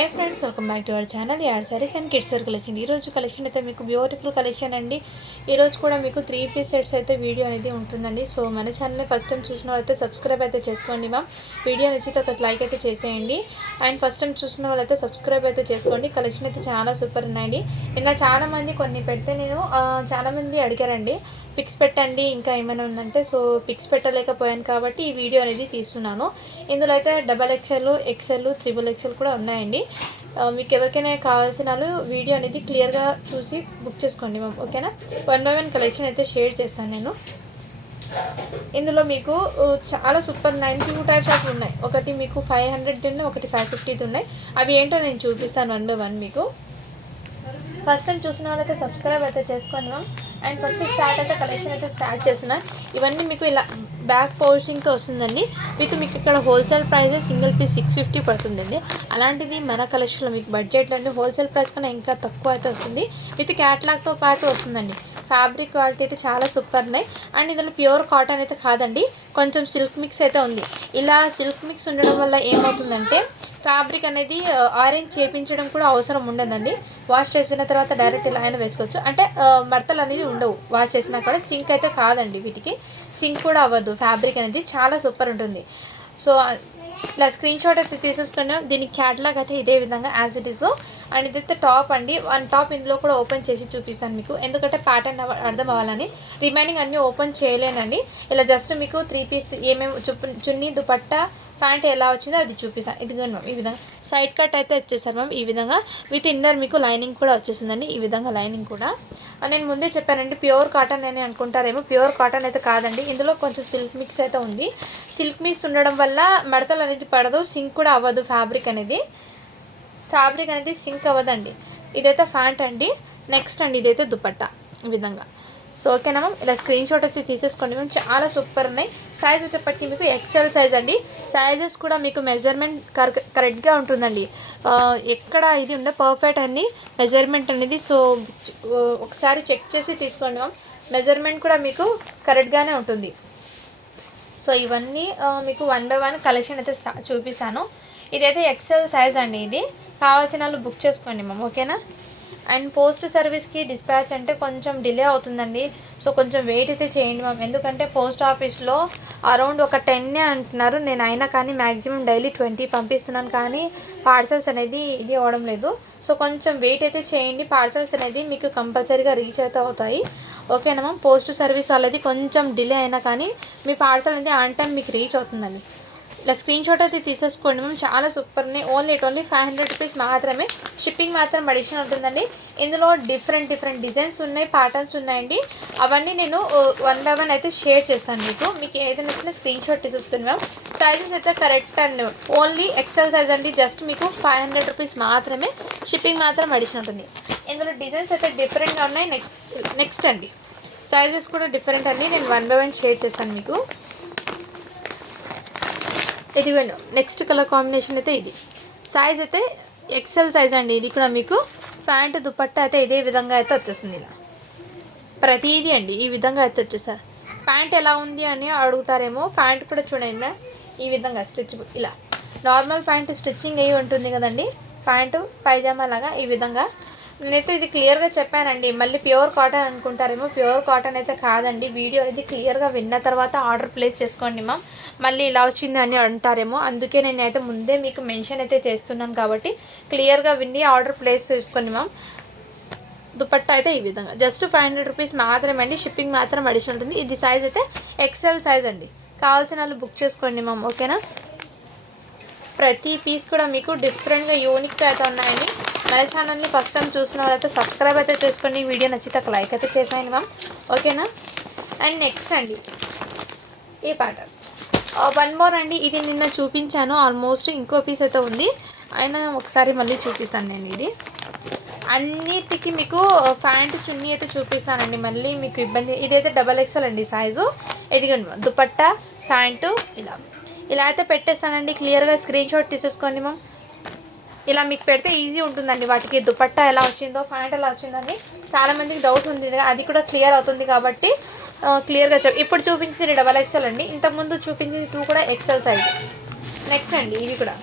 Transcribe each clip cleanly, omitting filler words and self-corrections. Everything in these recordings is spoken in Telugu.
Hi friends, welcome back to our channel ad sarees and kids wear collection. ఈరోజు కలెక్షన్ అయితే మీకు బ్యూటిఫుల్ కలెక్షన్ అండి. ఈరోజు కూడా మీకు 3 పీస్ సెట్స్ అయితే వీడియో అనేది ఉంటుందండి. సో మన ఛానల్ని ఫస్ట్ టైం చూసిన వాళ్ళైతే సబ్స్క్రైబ్ అయితే చేసుకోండి మ్యామ్. వీడియో నచ్చితే ఒక లైక్ అయితే చేసేయండి. అండ్ ఫస్ట్ టైం చూసిన వాళ్ళైతే సబ్స్క్రైబ్ అయితే చేసుకోండి. కలెక్షన్ అయితే చాలా సూపర్ ఉన్నాయండి. ఇలా చాలామంది కొన్ని పెడితే నేను చాలామంది అడిగారండి పిక్స్ పెట్టండి ఇంకా ఏమైనా ఉందంటే. సో పిక్స్ పెట్టలేకపోయాను కాబట్టి ఈ వీడియో అనేది తీస్తున్నాను. ఇందులో అయితే XXL, XL, XXL కూడా ఉన్నాయండి. మీకు ఎవరికైనా కావాల్సిన వాళ్ళు వీడియో అనేది క్లియర్గా చూసి బుక్ చేసుకోండి మ్యామ్. ఓకేనా? 1 by 1 కలెక్షన్ అయితే షేర్ చేస్తాను నేను. ఇందులో మీకు చాలా సూపర్ 92 టైప్స్ ఆఫ్ ఉన్నాయి. ఒకటి మీకు 500 ఉన్నాయి, ఒకటి 550 ఉన్నాయి. అవి ఏంటో నేను చూపిస్తాను 1 by 1 మీకు. ఫస్ట్ టైం చూసిన వాళ్ళైతే సబ్స్క్రైబ్ అయితే చేసుకోండి మ్యామ్. అండ్ ఫస్ట్ స్టార్ట్ అయితే కలెక్షన్ అయితే స్టార్ట్ చేసిన. ఇవన్నీ మీకు ఇలా బ్యాక్ పౌచింగ్తో వస్తుందండి. మీకు ఇక్కడ హోల్సేల్ ప్రైస్ సింగిల్ పీస్ 650 పడుతుందండి. అలాంటిది మన కలెక్షన్లో మీకు బడ్జెట్లో అంటే హోల్సేల్ ప్రైస్ కన్నా ఇంకా తక్కువ అయితే వస్తుంది. క్యాటలాగ్తో పాటు వస్తుందండి. ఫ్యాబ్రిక్ క్వాలిటీ అయితే చాలా సూపర్ ఉన్నాయి. అండ్ ఇందులో ప్యూర్ కాటన్ అయితే కాదండి, కొంచెం సిల్క్ మిక్స్ అయితే ఉంది. ఇలా సిల్క్ మిక్స్ ఉండడం వల్ల ఏమవుతుందంటే ఫ్యాబ్రిక్ అనేది ఆరెంజ్ చేయించడం కూడా అవసరం ఉండదండి. వాష్ చేసిన తర్వాత డైరెక్ట్ ఇలా అయినా వేసుకోవచ్చు. అంటే మడతలు అనేది ఉండవు. వాష్ చేసినా కూడా సింక్ అయితే కాదండి. వీటికి సింక్ కూడా అవ్వదు. ఫ్యాబ్రిక్ అనేది చాలా సూపర్ ఉంటుంది. సో ఇలా స్క్రీన్ షాట్ అయితే తీసేసుకున్నాం. దీనికి క్యాటలాగ్ అయితే ఇదే విధంగా యాజ్ ఇట్ ఈస్. అండ్ ఇదైతే టాప్ అండి. 1 టాప్ ఇందులో కూడా ఓపెన్ చేసి చూపిస్తాను మీకు, ఎందుకంటే ప్యాటర్న్ అర్థం అవ్వాలని. రిమైనింగ్ అన్నీ ఓపెన్ చేయలేనండి. ఇలా జస్ట్ మీకు 3 పీస్ ఏమేమి చున్నీ, దుపట్టా, ప్యాంట్ ఎలా వచ్చిందో అది చూపిస్తాను. ఇదిగోండి మ్యామ్, ఈ విధంగా సైడ్ కట్ అయితే వచ్చేస్తారు మ్యామ్. ఈ విధంగా విత్ ఇన్నర్ మీకు లైనింగ్ కూడా వచ్చేసిందండి. ఈ విధంగా లైనింగ్ కూడా నేను ముందే చెప్పానండి ప్యూర్ కాటన్ అని అనుకుంటారేమో. ప్యూర్ కాటన్ అయితే కాదండి. ఇందులో కొంచెం సిల్క్ మిక్స్ అయితే ఉంది. సిల్క్ మిక్స్ ఉండడం వల్ల మడతలు అనేది పడదు, సింక్ కూడా అవ్వదు. ఫ్యాబ్రిక్ అనేది సింక్ అవ్వదండి. ఇదైతే ప్యాంట్ అండి. నెక్స్ట్ అండి ఇదైతే దుపట్టా ఈ విధంగా. సో ఓకేనా మ్యామ్, ఇలా స్క్రీన్ షాట్ అయితే తీసేసుకోండి మ్యామ్. చాలా సూపర్ ఉన్నాయి. సైజ్ వచ్చేప్పటికి మీకు XL సైజ్ అండి. సైజెస్ కూడా మీకు మెజర్మెంట్ కరెక్ట్గా ఉంటుందండి. ఎక్కడ ఇది ఉండే పర్ఫెక్ట్ అండి మెజర్మెంట్ అనేది. సో ఒకసారి చెక్ చేసి తీసుకోండి మ్యామ్. మెజర్మెంట్ కూడా మీకు కరెక్ట్గానే ఉంటుంది. సో ఇవన్నీ మీకు 1 by 1 కలెక్షన్ అయితే చూపిస్తాను. ఇదైతే XL సైజ్ అండి. ఇది కావాల్సిన వాళ్ళు బుక్ చేసుకోండి మ్యామ్. ఓకేనా? అండ్ పోస్ట్ సర్వీస్కి డిస్పాచ్ అంటే కొంచెం డిలే అవుతుందండి. సో కొంచెం వెయిట్ అయితే చేయండి మ్యామ్. ఎందుకంటే పోస్ట్ ఆఫీస్లో అరౌండ్ ఒక 10 అంటున్నారు. నేను అయినా కానీ మ్యాక్సిమం డైలీ 20 పంపిస్తున్నాను, కానీ పార్సల్స్ అనేది ఇది అవ్వడం లేదు. సో కొంచెం వెయిట్ అయితే చేయండి. పార్సల్స్ అనేది మీకు కంపల్సరీగా రీచ్ అయితే అవుతాయి. ఓకేనా మ్యామ్? పోస్ట్ సర్వీస్ వాళ్ళది కొంచెం డిలే అయినా కానీ మీ పార్సల్ అనేది ఆన్ టైం మీకు రీచ్ అవుతుందండి. ఇలా స్క్రీన్ షాట్ అయితే తీసేసుకోండి మ్యామ్. చాలా సూపర్ ఉన్నాయి. ఓన్లీ 500 రూపీస్ మాత్రమే. షిప్పింగ్ మాత్రం అడిషనల్ ఉంటుందండి. ఇందులో డిఫరెంట్ డిజైన్స్ ఉన్నాయి, ప్యాటర్న్స్ ఉన్నాయండి. అవన్నీ నేను 1 by 1 అయితే షేర్ చేస్తాను మీకు ఏదైనా నచ్చినా స్క్రీన్ షాట్ తీసేసుకోండి మ్యామ్. సైజెస్ అయితే కరెక్ట్ అండి. ఓన్లీ XL సైజ్ అండి. జస్ట్ మీకు 500 రూపీస్ మాత్రమే. షిప్పింగ్ మాత్రం అడిషనల్ ఉంటుంది. ఇందులో డిజైన్స్ అయితే డిఫరెంట్గా ఉన్నాయి. నెక్స్ట్ అండి సైజెస్ కూడా డిఫరెంట్ అండి. నేను 1 by 1 షేర్ చేస్తాను మీకు. ఇదిగోండి నెక్స్ట్ కలర్ కాంబినేషన్ అయితే ఇది. సైజ్ అయితే XL సైజ్ అండి. ఇది కూడా మీకు ప్యాంట్, దుపట్టా అయితే ఇదే విధంగా అయితే వచ్చేస్తుంది. ఇలా ప్రతిదీ అండి ఈ విధంగా అయితే వచ్చేస్తారు. ప్యాంట్ ఎలా ఉంది అని అడుగుతారేమో. ప్యాంట్ కూడా చూడండి ఈ విధంగా స్టిచ్, ఇలా నార్మల్ ప్యాంట్ స్టిచ్చింగ్ అయ్యి ఉంటుంది కదండి. ప్యాంటు పైజామా లాగా ఈ విధంగా. నేనైతే ఇది క్లియర్గా చెప్పానండి. మళ్ళీ ప్యూర్ కాటన్ అనుకుంటారేమో. ప్యూర్ కాటన్ అయితే కాదండి. వీడియో అనేది క్లియర్గా విన్న తర్వాత ఆర్డర్ ప్లేస్ చేసుకోండి మ్యామ్. మళ్ళీ ఇలా వచ్చింది అని అంటారేమో. అందుకే నేనైతే ముందే మీకు మెన్షన్ అయితే చేస్తున్నాను కాబట్టి క్లియర్గా విని ఆర్డర్ ప్లేస్ చేసుకోండి మ్యామ్. దుపట్టా అయితే ఈ విధంగా జస్ట్ 500 రూపీస్ మాత్రమే అండి. షిప్పింగ్ మాత్రం అడిషనల్ ఉంటుంది. ఇది సైజ్ అయితే XL సైజ్ అండి. కావాల్సిన వాళ్ళు బుక్ చేసుకోండి మ్యామ్. ఓకేనా? ప్రతి పీస్ కూడా మీకు డిఫరెంట్గా యూనిక్గా అయితే ఉన్నాయండి. మన ఛానల్ని ఫస్ట్ టైం చూసిన వాళ్ళైతే సబ్స్క్రైబ్ అయితే చేసుకోండి. వీడియో నచ్చితే ఒక లైక్ అయితే చేసేయండి మ్యామ్. ఓకేనా? అండ్ నెక్స్ట్ అండి ఈ ప్యాటర్న్ 1 more అండి. ఇది నిన్న చూపించాను ఆల్మోస్ట్. ఇంకో పీస్ అయితే ఉంది, అయినా ఒకసారి మళ్ళీ చూపిస్తాను నేను. ఇది అన్నిటికీ మీకు ప్యాంటు, చున్నీ అయితే చూపిస్తానండి. మళ్ళీ మీకు ఇబ్బంది. ఇదైతే XXL అండి సైజు. ఇదిగోండి దుపట్టా, ప్యాంటు ఇలా అయితే పెట్టేస్తానండి. క్లియర్గా స్క్రీన్ షాట్ తీసేసుకోండి మ్యామ్. ఇలా మీకు పెడితే ఈజీ ఉంటుందండి. వాటికి దుపట్టా ఎలా వచ్చిందో, ప్యాంట్ ఎలా వచ్చిందని చాలామందికి డౌట్ ఉంది. అది కూడా క్లియర్ అవుతుంది కాబట్టి క్లియర్గా ఇప్పుడు చూపించింది XXL అండి. ఇంతకుముందు చూపించింది 2 కూడా XL సైజ్. నెక్స్ట్ అండి ఇవి కూడా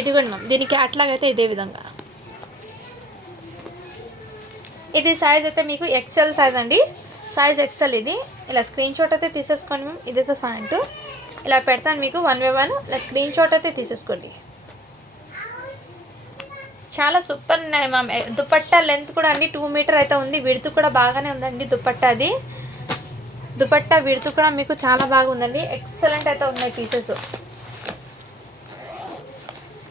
ఇదిగోండి మ్యామ్, దీనికి అట్లాగైతే ఇదే విధంగా. ఇది సైజ్ అయితే మీకు ఎక్సెల్ సైజ్ అండి, సైజ్ ఎక్సెల్. ఇది ఇలా స్క్రీన్ షాట్ అయితే తీసేసుకోండి మ్యామ్. ఇదైతే ప్యాంటు ఇలా పెడతాను మీకు 1 by 1. ఇలా స్క్రీన్ షాట్ అయితే తీసేసుకోండి. చాలా సూపర్ ఉన్నాయి మ్యామ్. దుపట్టా లెంత్ కూడా అండి 2 మీటర్ అయితే ఉంది. విడుతు కూడా బాగానే ఉందండి దుపట్టాది. దుపట్టా విడుతు కూడా మీకు చాలా బాగా ఉందండి. ఎక్సలెంట్ అయితే ఉన్నాయి పీసెస్.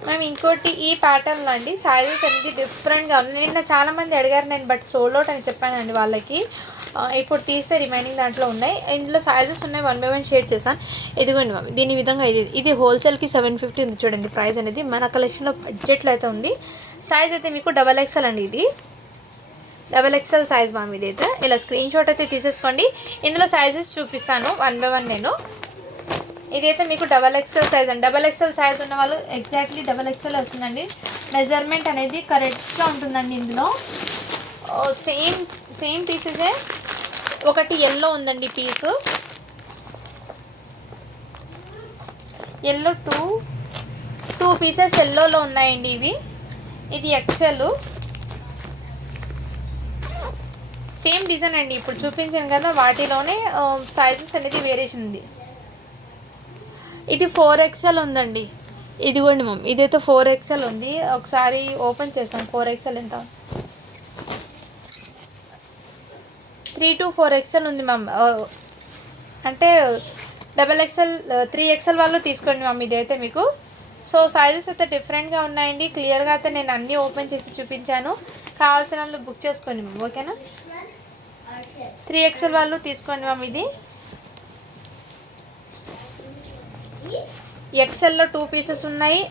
మేము ఇంకోటి ఈ ప్యాటర్న్లో అండి సైజెస్ అనేది డిఫరెంట్గా ఉన్నాయి. నిన్న చాలామంది అడిగారు, నేను బట్ సోల్డ్ అవుట్ అని చెప్పానండి వాళ్ళకి. ఇప్పుడు తీస్తే రిమైనింగ్ దాంట్లో ఉన్నాయి. ఇందులో సైజెస్ ఉన్నాయి, 1 by 1 షేడ్ చేస్తాను. ఇదిగోండి మ్యామ్, దీని విధంగా ఇది హోల్సేల్కి 750 ఉంది చూడండి ప్రైస్ అనేది. మన కలెక్షన్లో బడ్జెట్లో అయితే ఉంది. సైజ్ అయితే మీకు XXL అండి. ఇది XXL సైజ్ మ్యామ్. ఇదైతే ఇలా స్క్రీన్ షాట్ అయితే తీసేసుకోండి. ఇందులో సైజెస్ చూపిస్తాను 1 by 1 నేను. ఇదైతే మీకు XXL సైజ్ అండి. XXL సైజ్ ఉన్న వాళ్ళు ఎగ్జాక్ట్లీ XXL వస్తుందండి. మెజర్మెంట్ అనేది కరెక్ట్గా ఉంటుందండి. ఇందులో సేమ్ పీసెసే. ఒకటి ఎల్లో ఉందండి పీసు, ఎల్లో టూ పీసెస్ ఎల్లోలో ఉన్నాయండి ఇవి. ఇది ఎక్సెల్, సేమ్ డిజైన్ అండి. ఇప్పుడు చూపించాను కదా వాటిలోనే సైజెస్ అనేది వేరియేషన్ ఉంది. ఇది 4XL ఉందండి. ఇదిగోండి మ్యామ్, ఇదైతే 4XL ఉంది. ఒకసారి ఓపెన్ చేస్తాం. 4XL ఎంత? 3 to 4XL ఉంది మ్యామ్. అంటే XXL 3XL వాళ్ళు తీసుకోండి మ్యామ్. ఇదైతే మీకు సో సైజెస్ అయితే డిఫరెంట్గా ఉన్నాయండి. క్లియర్గా అయితే నేను అన్నీ ఓపెన్ చేసి చూపించాను. కావాల్సిన వాళ్ళు బుక్ చేసుకోండి మ్యామ్, ఓకేనా? 3XL వాళ్ళు తీసుకోండి మ్యామ్. ఇది ఎక్సెల్లో 2 పీసెస్ ఉన్నాయి.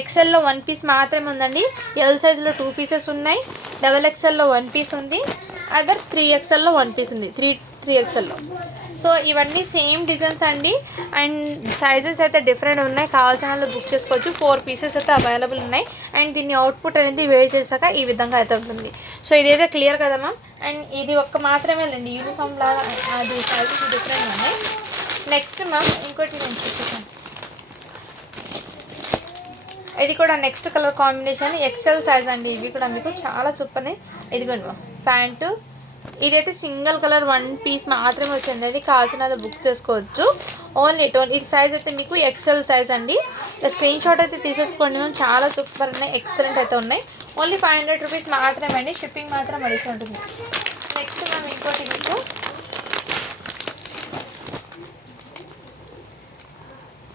ఎక్సెల్లో 1 పీస్ మాత్రమే ఉందండి. ఎల్ సైజ్లో 2 పీసెస్ ఉన్నాయి. XXLలో 1 పీస్ ఉంది. అదర్ 3XLలో 1 పీస్ ఉంది. 3XLలో. సో ఇవన్నీ సేమ్ డిజైన్స్ అండి. అండ్ సైజెస్ అయితే డిఫరెంట్ ఉన్నాయి. కావాల్సిన వాళ్ళు బుక్ చేసుకోవచ్చు. 4 పీసెస్ అయితే అవైలబుల్ ఉన్నాయి. అండ్ దీన్ని అవుట్పుట్ అనేది వేడి చేశాక ఈ విధంగా అయితే ఉంటుంది. సో ఇదైతే క్లియర్ కదా మ్యామ్. అండ్ ఇది ఒక్క మాత్రమే లేండి, యూనిఫామ్ లాగా. అది సైజెస్ డిఫరెంట్ ఉన్నాయి. నెక్స్ట్ మ్యామ్ ఇంకోటి నేను చూపిస్తాను. ఇది కూడా next colour combination XL size అండి. ఇవి కూడా మీకు చాలా సూపర్ని. ఇదిగోండి మ్యామ్ ప్యాంటు. ఇదైతే సింగిల్ కలర్ 1 పీస్ మాత్రమే వచ్చిందండి. కావాల్సిన బుక్ చేసుకోవచ్చు. ఓన్లీ ఇది సైజ్ అయితే మీకు ఎక్సెల్ సైజ్ అండి. స్క్రీన్ షాట్ అయితే తీసేసుకోండి మ్యామ్. చాలా సూపర్ ఉన్నాయి, ఎక్సలెంట్ అయితే ఉన్నాయి. ఓన్లీ 500 రూపీస్ మాత్రమే అండి. షిప్పింగ్ మాత్రం అడిగి ఉంటుంది. నెక్స్ట్ మ్యామ్ ఇంకోటి మీకు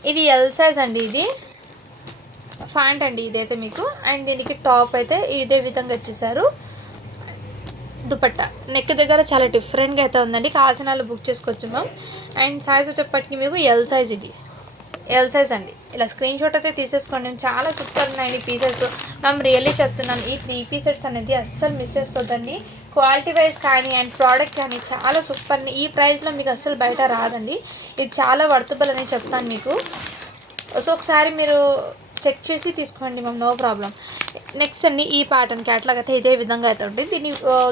ఇది ఎల్ సైజ్ అండి. ఇది ఫ్యాంట్ అండి ఇదైతే మీకు. అండ్ దీనికి టాప్ అయితే ఇదే విధంగా ఇచ్చేసారు. దుపట్టా నెక్ దగ్గర చాలా డిఫరెంట్గా అయితే ఉందండి. కావాల్సిన వాళ్ళు బుక్ చేసుకోవచ్చు మ్యామ్. అండ్ సైజ్ వచ్చేప్పటికి మీకు ఎల్ సైజ్. ఇది ఎల్ సైజ్ అండి. ఇలా స్క్రీన్ షాట్ అయితే తీసేసుకోండి. చాలా సూపర్ ఉన్నాయండి పీసెస్ మ్యామ్. రియల్లీ చెప్తున్నాను, ఈ 3 పీసెస్ అనేది అస్సలు మిస్ చేసుకోవద్దండి. క్వాలిటీ వైజ్ కానీ అండ్ ప్రోడక్ట్ కానీ చాలా సూపర్. ఈ ప్రైస్లో మీకు అస్సలు బయట రాదండి. ఇది చాలా వర్తబుల్ అని చెప్తాను మీకు. సో ఒకసారి మీరు చెక్ చేసి తీసుకోండి మ్యామ్, నో ప్రాబ్లం. నెక్స్ట్ అండి ఈ ప్యాటర్న్ క్యాట్లాగ్ అయితే ఇదే విధంగా అయితే ఉంటుంది. దీని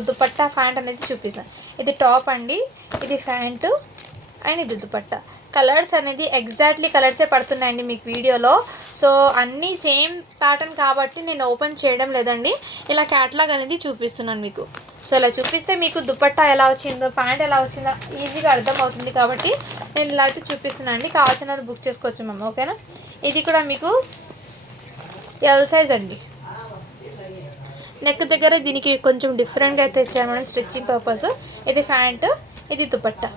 దుపట్టా ప్యాంట్ అనేది చూపిస్తాను. ఇది టాప్ అండి, ఇది ప్యాంటు, అండ్ ఇది దుపట్టా. కలర్స్ అనేది ఎగ్జాక్ట్లీ కలర్సే పడుతున్నాయండి మీకు వీడియోలో. సో అన్నీ సేమ్ ప్యాటర్న్ కాబట్టి నేను ఓపెన్ చేయడం లేదండి. ఇలా క్యాట్లాగ్ అనేది చూపిస్తున్నాను మీకు. సో ఇలా చూపిస్తే మీకు దుపట్టా ఎలా వచ్చిందో, ప్యాంట్ ఎలా వచ్చిందో ఈజీగా అర్థమవుతుంది కాబట్టి నేను ఇలాంటి చూపిస్తున్నాను అండి. కావాల్సిన బుక్ చేసుకోవచ్చు మ్యామ్, ఓకేనా? ఇది కూడా మీకు ఎల్ సైజ్ అండి. నెక్ దగ్గర దీనికి కొంచెం డిఫరెంట్గా అయితే ఇచ్చారు మనం స్టిచ్చింగ్ పర్పస్. ఇది ప్యాంట్, ఇది దుపట్టా.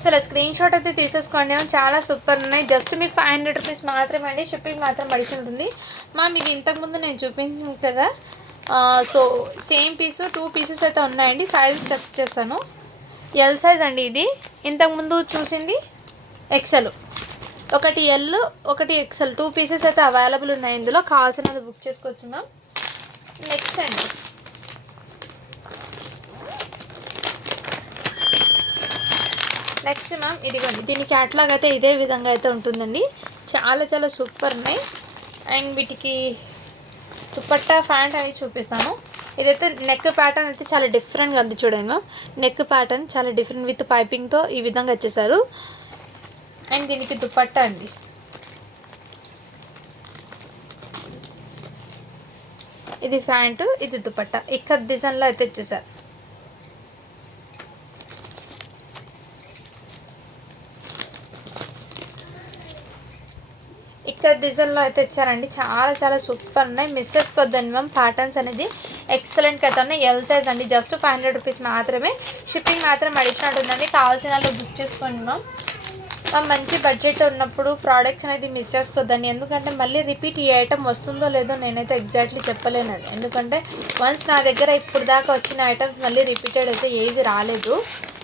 సో ఇలా స్క్రీన్ షాట్ అయితే తీసేసుకోండి. చాలా సూపర్ ఉన్నాయి. జస్ట్ మీకు 500 రూపీస్ మాత్రమే అండి. షిప్పింగ్ మాత్రం పడిచి ఉంటుంది మ్యామ్. ఇది ఇంతకుముందు నేను చూపించాను కదా. సో సేమ్ పీసు 2 పీసెస్ అయితే ఉన్నాయండి. సైజ్ చెక్ చేస్తాను. ఎల్ సైజ్ అండి. ఇది ఇంతకుముందు చూసింది ఎక్సెల్. ఒకటి ఎల్, ఒకటి ఎక్సెల్. 2 పీసెస్ అయితే అవైలబుల్ ఉన్నాయి. ఇందులో కావాల్సినది బుక్ చేసుకోవచ్చు మ్యామ్. నెక్స్ట్ అండి నెక్స్ట్ మ్యామ్ ఇదిగోండి. దీని క్యాట్లాగ్ అయితే ఇదే విధంగా అయితే ఉంటుందండి. చాలా చాలా సూపర్ ఉన్నాయి. అండ్ వీటికి దుపట్టా ప్యాంట్ అనేది చూపిస్తాను. ఇదైతే నెక్ ప్యాటర్న్ అయితే చాలా డిఫరెంట్గా ఉంది చూడండి మ్యామ్. నెక్ ప్యాటర్న్ చాలా డిఫరెంట్ విత్ పైపింగ్తో ఈ విధంగా వచ్చేసారు. అండ్ దీనికి దుపట్టా అండి. ఇది ప్యాంటు, ఇది దుపట్టా ఇక్కడ డిజైన్లో అయితే ఇచ్చేసారు. ఇక్కడ డిజైన్లో అయితే ఇచ్చారండి. చాలా చాలా సూపర్ ఉన్నాయి. మిస్ చేసుకోవద్దండి మ్యామ్. ప్యాటర్న్స్ అనేది ఎక్సలెంట్గా అయితే ఉన్నాయి. ఎల్ సైజ్ అండి. జస్ట్ 500 రూపీస్ మాత్రమే. షిప్పింగ్ మాత్రం అడిషనల్ ఉందండి. కావాల్సిన వాళ్ళు బుక్ చేసుకోండి మ్యామ్. మంచి బడ్జెట్ ఉన్నప్పుడు ప్రోడక్ట్స్ అనేది మిస్ చేసుకోవద్దండి. ఎందుకంటే మళ్ళీ రిపీట్ ఈ ఐటమ్ వస్తుందో లేదో నేనైతే ఎగ్జాక్ట్లీ చెప్పలేనండి. ఎందుకంటే వన్స్ నా దగ్గర ఇప్పుడు దాకా వచ్చిన ఐటమ్స్ మళ్ళీ రిపీటెడ్ అయితే ఏది రాలేదు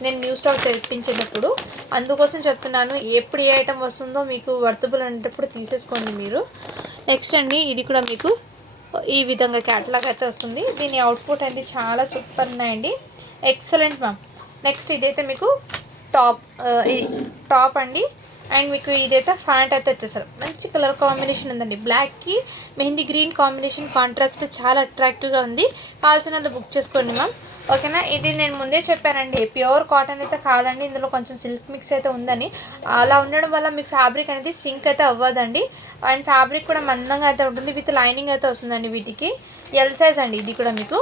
నేను న్యూ స్టాక్ తెప్పించేటప్పుడు. అందుకోసం చెప్తున్నాను, ఎప్పుడు ఏ ఐటమ్ వస్తుందో మీకు వర్తబుల్ అనేటప్పుడు తీసేసుకోండి మీరు. నెక్స్ట్ అండి, ఇది కూడా మీకు ఈ విధంగా క్యాటలాగ్ అయితే వస్తుంది. దీని అవుట్పుట్ అనేది చాలా సూపర్ ఉన్నాయండి. Excellent ma'am. నెక్స్ట్ ఇదైతే మీకు టాప్ అండి. అండ్ మీకు ఇదైతే ప్యాంట్ అయితే వచ్చేసారు. మంచి కలర్ కాంబినేషన్ ఉందండి. బ్లాక్కి మెహందీ గ్రీన్ కాంబినేషన్ కాంట్రాస్ట్ చాలా అట్రాక్టివ్గా ఉంది. కావాల్సిన వాళ్ళు బుక్ చేసుకోండి మ్యామ్. ఓకేనా. ఇది నేను ముందే చెప్పానండి, ప్యూర్ కాటన్ అయితే కాదండి, ఇందులో కొంచెం సిల్క్ మిక్స్ అయితే ఉందని. అలా ఉండడం వల్ల మీకు ఫ్యాబ్రిక్ అనేది సింక్ అయితే అవ్వదండి. అండ్ ఫ్యాబ్రిక్ కూడా మందంగా అయితే ఉంటుంది. విత్ లైనింగ్ అయితే వస్తుందండి. వీటికి ఎల్ సైజ్ అండి. ఇది కూడా మీకు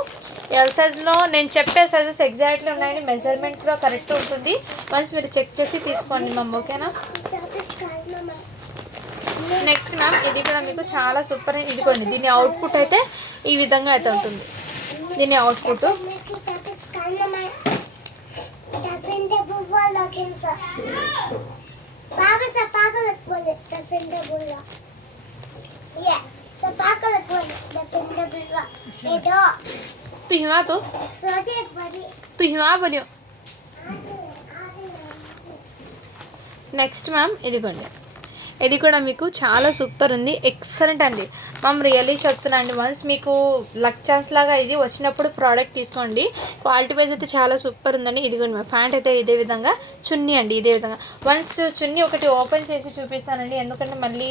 ఎల్ సైజ్లో నేను చెప్పే సైజెస్ ఎగ్జాక్ట్లీ ఉన్నాయండి. మెజర్మెంట్ కూడా కరెక్ట్ ఉంటుంది. వన్స్ మీరు చెక్ చేసి తీసుకోండి మ్యామ్. ఓకేనా. నెక్స్ట్ మ్యామ్, ఇది కూడా మీకు చాలా సూపర్. ఇదిగోండి, దీని అవుట్పుట్ అయితే ఈ విధంగా అయితే ఉంటుంది. దీని అవుట్పుట్ నెక్స్ట్ మ్యామ్, ఇదిగోండి, ఇది కూడా మీకు చాలా సూపర్ ఉంది. ఎక్సలెంట్ అండి మ్యామ్. రియల్లీ చెప్తున్నా అండి, వన్స్ మీకు లక్ ఛాన్స్ లాగా ఇది వచ్చినప్పుడు ప్రోడక్ట్ తీసుకోండి. క్వాలిటీ వైజ్ అయితే చాలా సూపర్ ఉందండి. ఇదిగోండి మ్యామ్. ప్యాంట్ అయితే ఇదే విధంగా, చున్నీ అండి ఇదే విధంగా. వన్స్ చున్నీ ఒకటి ఓపెన్ చేసి చూపిస్తానండి, ఎందుకంటే మళ్ళీ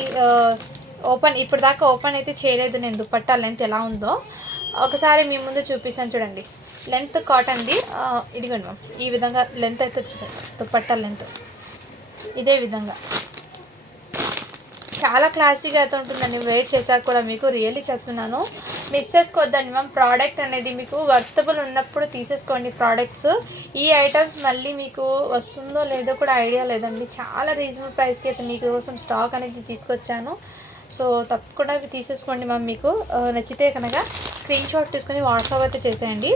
ఓపెన్ ఇప్పుడు దాకా ఓపెన్ అయితే చేయలేదు నేను. దుపట్టా లెంత్ ఎలా ఉందో ఒకసారి మీ ముందు చూపిస్తాను చూడండి. లెంత్ కాటన్ది. ఇదిగోండి మ్యామ్, ఈ విధంగా లెంత్ అయితే వచ్చేసాయి. దుపట్టా లెంత్ ఇదే విధంగా చాలా క్లాసీగా అయితే ఉంటుందండి. వెయిట్ చేశాక కూడా మీకు రియల్లీ చెప్తున్నాను, మిస్ చేసుకోవద్దండి మ్యామ్. ప్రోడక్ట్ అనేది మీకు వర్తబుల్ ఉన్నప్పుడు తీసేసుకోండి ప్రోడక్ట్స్. ఈ ఐటమ్స్ మళ్ళీ మీకు వస్తుందో లేదో కూడా ఐడియా లేదండి. చాలా రీజనబుల్ ప్రైస్కి అయితే మీకోసం స్టాక్ అనేది తీసుకొచ్చాను. సో తప్పకుండా తీసేసుకోండి మ్యామ్. మీకు నచ్చితే కనుక స్క్రీన్ షాట్ తీసుకొని వాట్సాప్ అయితే చేసేయండి.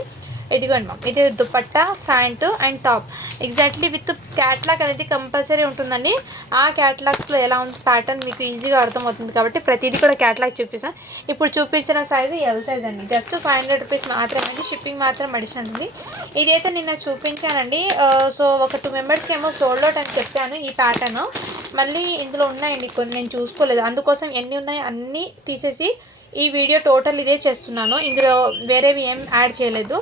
ఇదిగోండి మ్యామ్, ఇది dupatta, pant and top. Exactly with catalogue అనేది కంపల్సరీ ఉంటుందండి. ఆ క్యాట్లాగ్లో ఎలా ఉంది ప్యాటర్న్ మీకు ఈజీగా అర్థమవుతుంది కాబట్టి ప్రతిదీ కూడా క్యాట్లాగ్ చూపిస్తాను. ఇప్పుడు చూపించిన సైజు ఎల్ సైజ్ అండి. జస్ట్ 500 రూపీస్ మాత్రమే అండి. షిప్పింగ్ మాత్రం అడిషనల్ ఉంది. ఇదైతే నిన్న చూపించానండి. సో ఒక 2 మెంబర్స్కి ఏమో సోల్డ్ అవుట్ అని చెప్పాను ఈ ప్యాటర్న్. మళ్ళీ ఇందులో ఉన్నాయండి కొన్ని, నేను చూసుకోలేదు. అందుకోసం ఎన్ని ఉన్నాయో అన్నీ తీసేసి ఈ వీడియో టోటల్ ఇదే చేస్తున్నాను. ఇందులో వేరేవి ఏం యాడ్ చేయలేదు.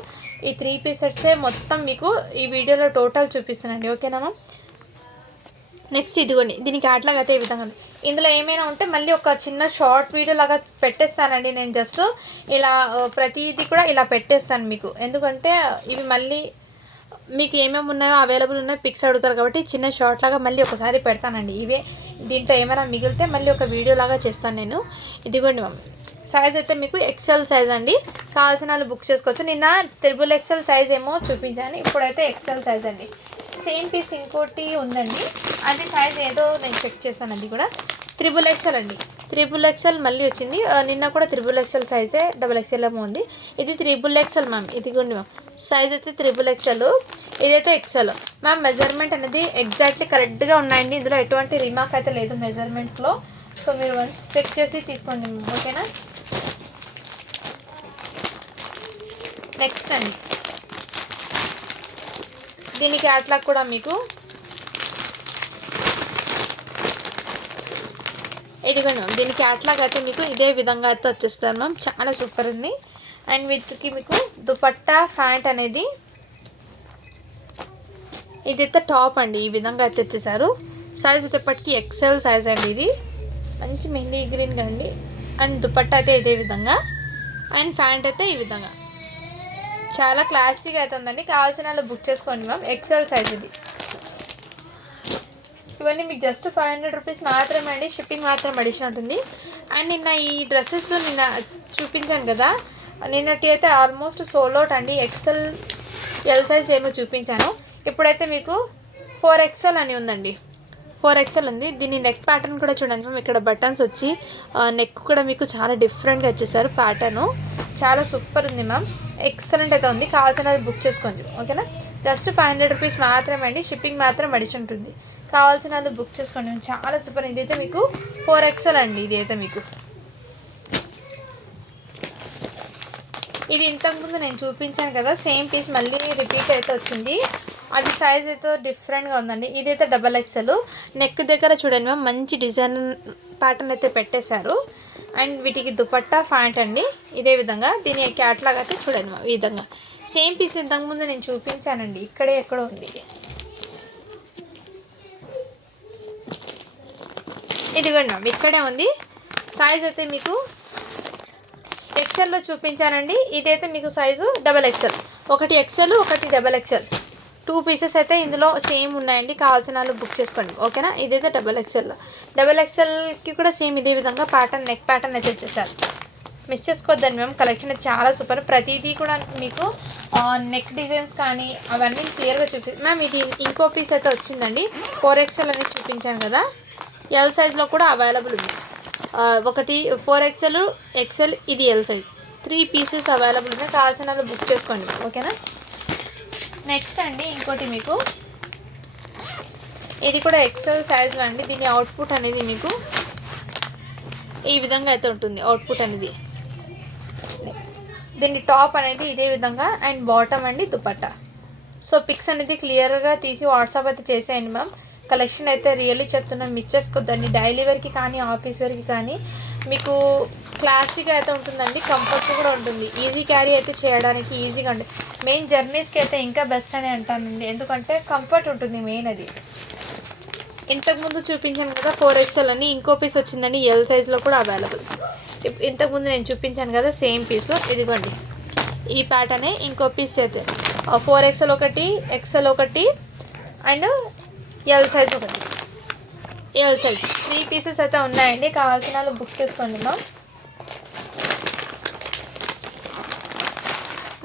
ఈ 3 పీసెట్సే మొత్తం మీకు ఈ వీడియోలో టోటల్ చూపిస్తానండి. ఓకేనా మ్యామ్. నెక్స్ట్ ఇదిగోండి, దీనికి క్యాట్లాగ్ అయితే ఈ విధంగా. ఇందులో ఏమైనా ఉంటే మళ్ళీ ఒక చిన్న షార్ట్ వీడియో లాగా పెట్టేస్తానండి. నేను జస్ట్ ఇలా ప్రతిదీ కూడా ఇలా పెట్టేస్తాను మీకు. ఎందుకంటే ఇవి మళ్ళీ మీకు ఏమేమి ఉన్నాయో అవైలబుల్ ఉన్నాయో పిక్స్ అడుగుతారు కాబట్టి చిన్న షార్ట్ లాగా మళ్ళీ ఒకసారి పెడతానండి. ఇవే దీంట్లో ఏమైనా మిగిలితే మళ్ళీ ఒక వీడియో లాగా చేస్తాను నేను. ఇదిగోండి మ్యామ్, సైజ్ అయితే మీకు ఎక్సెల్ సైజ్ అండి. కావాల్సిన వాళ్ళు బుక్ చేసుకోవచ్చు. నిన్న XXL సైజ్ ఏమో చూపించాను, ఇప్పుడైతే ఎక్సెల్ సైజ్ అండి. సేమ్ పీస్ ఇంకోటి ఉందండి, అది సైజ్ ఏదో నేను చెక్ చేస్తాను. అది కూడా XXL అండి. XXL మళ్ళీ వచ్చింది. నిన్న కూడా XXL సైజే, XXL ఏమో ఉంది. ఇది XXL మ్యామ్. ఇదిగోండి మ్యామ్, సైజ్ అయితే XXL, ఇదైతే ఎక్సెల్ మ్యామ్. మెజర్మెంట్ అనేది ఎగ్జాక్ట్లీ కరెక్ట్గా ఉన్నాయండి. ఇందులో ఎటువంటి రిమార్క్ అయితే లేదు మెజర్మెంట్స్లో. సో మీరు వన్స్ చెక్ చేసి తీసుకోండి. ఓకేనా. నెక్స్ట్ అండి, దీనికి క్యాట్లాగ్ కూడా మీకు ఇదిగోండి మ్యామ్. దీనికి క్యాట్లాగ్ అయితే మీకు ఇదే విధంగా అయితే వచ్చేస్తారు మ్యామ్. చాలా సూపర్ ఉంది. అండ్ వీటికి మీకు దుపట్టా, ప్యాంట్ అనేది ఇదైతే టాప్ అండి. ఈ విధంగా అయితే వచ్చేసారు. సైజ్ వచ్చేప్పటికి ఎక్సెల్ సైజ్ అండి. ఇది మంచి మెహందీ గ్రీన్ కండి. అండ్ దుపట్టా అయితే ఇదే విధంగా, అండ్ ప్యాంట్ అయితే ఈ విధంగా. చాలా క్లాసీగా అయితే ఉందండి. కావాల్సిన వాళ్ళు బుక్ చేసుకోండి మ్యామ్. ఎక్సెల్ సైజ్ ఇది. ఇవన్నీ మీకు జస్ట్ 500 రూపీస్ మాత్రమే అండి. షిప్పింగ్ మాత్రం అడిషనల్ ఉంటుంది. అండ్ నిన్న ఈ డ్రెస్సెస్ నిన్న చూపించాను కదా, నిన్నటి అయితే ఆల్మోస్ట్ సోలోట్ అండి, ఎక్సెల్ ఎల్ సైజ్ ఏమో చూపించాను. ఇప్పుడైతే మీకు 4XL అని ఉందండి, 4XL ఉంది. దీని నెక్ ప్యాటర్న్ కూడా చూడండి మ్యామ్, ఇక్కడ బటన్స్ వచ్చి నెక్ కూడా మీకు చాలా డిఫరెంట్గా వచ్చేసారు. ప్యాటర్ను చాలా సూపర్ ఉంది మ్యామ్, ఎక్సలెంట్ అయితే ఉంది. కావాల్సినది బుక్ చేసుకోండి ఓకేనా. జస్ట్ 500 రూపీస్ మాత్రమే అండి, షిప్పింగ్ మాత్రం అడిచి ఉంటుంది. కావాల్సినది బుక్ చేసుకోండి, చాలా సూపర్. ఇదైతే మీకు 4XL అండి. ఇది అయితే మీకు ఇది ఇంతకుముందు నేను చూపించాను కదా, సేమ్ పీస్ మళ్ళీ రిపీట్ అయితే వచ్చింది. అది సైజ్ అయితే డిఫరెంట్గా ఉందండి. ఇదైతే XXL. నెక్ దగ్గర చూడండి మ్యామ్, మంచి డిజైన్ ప్యాటర్న్ అయితే పెట్టేశారు. అండ్ వీటికి దుపట్టా ప్యాంట్ అండి ఇదే విధంగా. దీని క్యాట్లాగ్ అయితే చూడండి మ్యామ్, ఈ విధంగా సేమ్ పీస్ ఇంతకుముందు నేను చూపించానండి, ఇక్కడే ఎక్కడో ఉంది. ఇదిగోండి మ్యామ్, ఇక్కడే ఉంది. సైజ్ అయితే మీకు XLలో చూపించానండి. ఇదైతే మీకు సైజు XXL. ఒకటి XL, ఒకటి XXL. 2 పీసెస్ అయితే ఇందులో సేమ్ ఉన్నాయండి. కావాల్సిన వాళ్ళు బుక్ చేసుకోండి ఓకేనా. ఇదైతే XXL. XXLకి కూడా సేమ్ ఇదే విధంగా ప్యాటర్న్, నెక్ ప్యాటర్న్ అయితే వచ్చేసారు. మిస్ చేసుకోవద్దండి మేము, కలెక్షన్ చాలా సూపర్. ప్రతిదీ కూడా మీకు నెక్ డిజైన్స్ కానీ అవన్నీ క్లియర్గా మ్యామ్. ఇది ఇంకో పీస్ అయితే వచ్చిందండి, 4XL అనేది చూపించాను కదా, ఎల్ సైజ్లో కూడా అవైలబుల్ ఉంది. ఒకటి 4XL, XL, ఇది ఎల్ సైజ్. 3 పీసెస్ అవైలబుల్ ఉన్నాయి. కావాల్సిన వాళ్ళు బుక్ చేసుకోండి ఓకేనా. నెక్స్ట్ అండి ఇంకోటి మీకు, ఇది కూడా XL సైజ్లో అండి. దీని అవుట్పుట్ అనేది మీకు ఈ విధంగా అయితే ఉంటుంది. అవుట్పుట్ అనేది దీని టాప్ అనేది ఇదే విధంగా, అండ్ బాటమ్ అండి దుపట్టా. సో పిక్స్ అనేది క్లియర్గా తీసి వాట్సాప్ అయితే చేసేయండి మ్యామ్. కలెక్షన్ అయితే రియల్లీ చెప్తున్నాను, మిస్ చేసుకోవద్దండి. డైలీ వేర్కి కానీ ఆఫీస్ వేర్కి కానీ మీకు క్లాసీగా అయితే ఉంటుందండి, కంఫర్ట్ కూడా ఉంటుంది. ఈజీ క్యారీ అయితే చేయడానికి ఈజీగా ఉంటుంది. మెయిన్ జర్నీస్కి అయితే ఇంకా బెస్ట్ అని అంటానండి, ఎందుకంటే కంఫర్ట్ ఉంటుంది మెయిన్. అది ఇంతకుముందు చూపించాను కదా 4XL అని, ఇంకో పీస్ వచ్చిందండి ఎల్ సైజ్లో కూడా అవైలబుల్. ఇంతకుముందు నేను చూపించాను కదా సేమ్ పీసు, ఇదిగోండి ఈ ప్యాటర్నే. ఇంకో పీస్ అయితే 4XL ఒకటి, XL ఒకటి, అండ్ ఎల్ సైజ్ ఒకటి. ఎల్ సైజ్ 3 పీసెస్ అయితే ఉన్నాయండి. కావాల్సిన వాళ్ళు బుక్ చేసుకోండి మ్యామ్.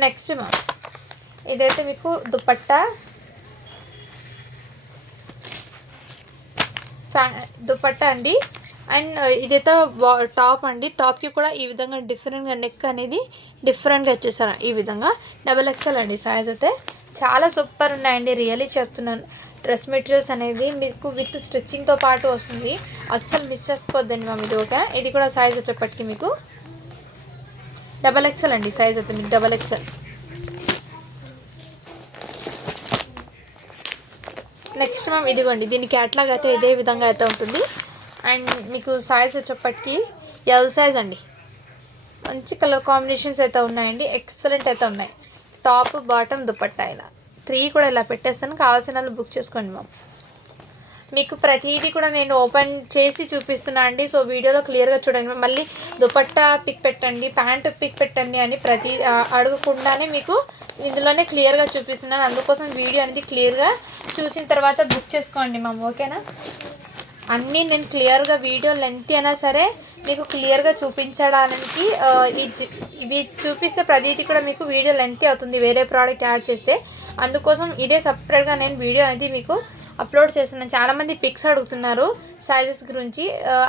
నెక్స్ట్ మ్యామ్, ఇదైతే మీకు దుపట్టా అండి. అండ్ ఇదైతే టాప్ అండి. టాప్కి కూడా ఈ విధంగా డిఫరెంట్గా నెక్ అనేది డిఫరెంట్గా వచ్చేసారు. ఈ విధంగా XXL అండి సైజ్ అయితే. చాలా సూపర్ ఉన్నాయండి, రియల్లీ చెప్తున్నాను. డ్రెస్ మెటీరియల్స్ అనేది మీకు విత్ స్టిచ్చింగ్తో పాటు వస్తుంది, అస్సలు మిస్ చేసుకోవద్దండి మ్యామ్. ఇది ఓకే. ఇది కూడా సైజ్ వచ్చేప్పటికి మీకు XXL అండి సైజ్ అయితే మీకు XXL. నెక్స్ట్ మ్యామ్ ఇదిగోండి, దీని క్యాట్లాగ్ అయితే ఇదే విధంగా అయితే ఉంటుంది. అండ్ మీకు సైజ్ వచ్చేప్పటికి ఎల్ సైజ్ అండి. మంచి కలర్ కాంబినేషన్స్ అయితే ఉన్నాయండి, ఎక్సలెంట్ అయితే ఉన్నాయి. టాప్, బాటమ్, దుపట్టా ఇలా 3 కూడా ఇలా పెట్టేస్తాను. కావాల్సిన వాళ్ళు బుక్ చేసుకోండి మ్యామ్. మీకు ప్రతిదీ కూడా నేను ఓపెన్ చేసి చూపిస్తున్నా అండి, సో వీడియోలో క్లియర్గా చూడండి. మళ్ళీ దుపట్టా పిక్ పెట్టండి, ప్యాంటు పిక్ పెట్టండి అని అడగకుండానే మీకు ఇందులోనే క్లియర్గా చూపిస్తున్నాను. అందుకోసం వీడియో అనేది క్లియర్గా చూసిన తర్వాత బుక్ చేసుకోండి మ్యామ్ ఓకేనా. అన్నీ నేను క్లియర్గా వీడియో లెంత్ అయినా సరే మీకు క్లియర్గా చూపించడానికి ఇవి చూపిస్తే ప్రతిదీ కూడా మీకు వీడియో లెంత్ అవుతుంది వేరే ప్రోడక్ట్ యాడ్ చేస్తే. అందుకోసం ఇదే సపరేట్గా నేను వీడియో అనేది మీకు అప్లోడ్ చేస్తున్నాను. చాలామంది పిక్స్ అడుగుతున్నారు సైజెస్ గురించి,